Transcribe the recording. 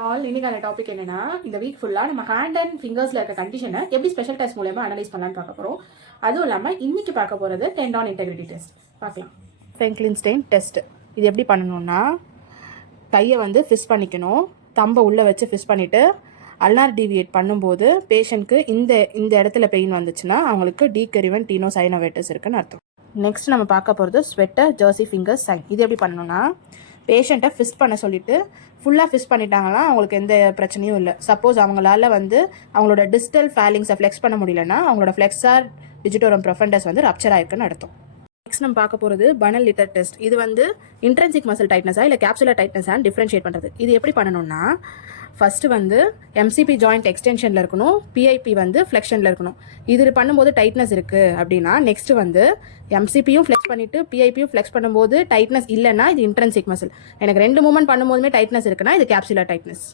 இன்னைக்கான டாபிக் என்னன்னா, இந்த வீக் ஃபுல்லா நம்ம ஹேண்ட் அண்ட் ஃபிங்கர்ஸ்ல இருக்க கண்டிஷனை எப்படி ஸ்பெஷல் டெஸ்ட் மூலமா அனலைஸ் பண்ணலாம்னு பார்க்க போறோம். அதுவும் இல்லாம இன்னைக்கு பார்க்க போறது டெண்டான் இன்டெகிரிட்டி டெஸ்ட் பார்க்கலாம். ஃப்ராங்க்லின்ஸ்டைன் டெஸ்ட் இது எப்படி பண்ணணும்னா, கையை வந்து ஃபிஸ் பண்ணிக்கணும். தம்பை உள்ளே வச்சு ஃபிஸ் பண்ணிவிட்டு அல்னார் டீவியேட் பண்ணும்போது பேஷண்ட்க்கு இந்த இடத்துல பெயின் வந்துச்சுன்னா அவங்களுக்கு டீகரிவன் டீனோசைனோவேட்டஸ் இருக்குன்னு அர்த்தம். நெக்ஸ்ட் நம்ம பார்க்க போகிறது ஸ்வெட்டர் ஜெர்சி ஃபிங்கர்ஸ் சைன். இது எப்படி பண்ணணும்னா, பேஷண்ட்டை ஃபிஸ் பண்ண சொல்லிவிட்டு ஃபுல்லாக ஃபிஸ் பண்ணிட்டாங்கன்னா அவங்களுக்கு எந்த பிரச்சனையும் இல்லை. சப்போஸ் அவங்களால வந்து அவங்களோட டிஸ்டல் ஃபேலிங்ஸை ஃப்ளெக்ஸ் பண்ண முடியலன்னா அவங்களோட ஃப்ளெக்ஸார் டிஜிட்டோரம் ப்ரொஃபண்டஸ் வந்து ரப்சர் ஆயிருக்குன்னு அர்த்தம். நெக்ஸ்ட் நம்ம பார்க்க போகிறது பனல் லிட்டர் டெஸ்ட். இது வந்து இன்ட்ரென்சிக் மசில் டைட்னஸா இல்லை கேப்சுலர் டைட்னஸான்னு டிஃப்ரென்ஷியேட் பண்ணுறது. இது எப்படி பண்ணணும்னா, ஃபஸ்ட்டு வந்து எம்சிபி ஜாயிண்ட் எக்ஸ்டென்ஷனில் இருக்கணும், பிஐபி வந்து ஃப்ளெக்ஷனில் இருக்கணும். இது பண்ணும்போது டைட்னஸ் இருக்குது அப்படின்னா நெக்ஸ்ட் வந்து எம்சிபியும் ஃப்ளெக்ஸ் பண்ணிவிட்டு பிஐபியும் ஃப்ளெக்ஸ் பண்ணும்போது டைட்னஸ் இல்லைன்னா இது இன்ட்ரென்சிக் மசில். எனக்கு ரெண்டு மூவ்மெண்ட் பண்ணும்போதுமே டைட்னஸ் இருக்குன்னா இது கேப்சுலர் டைட்னஸ்.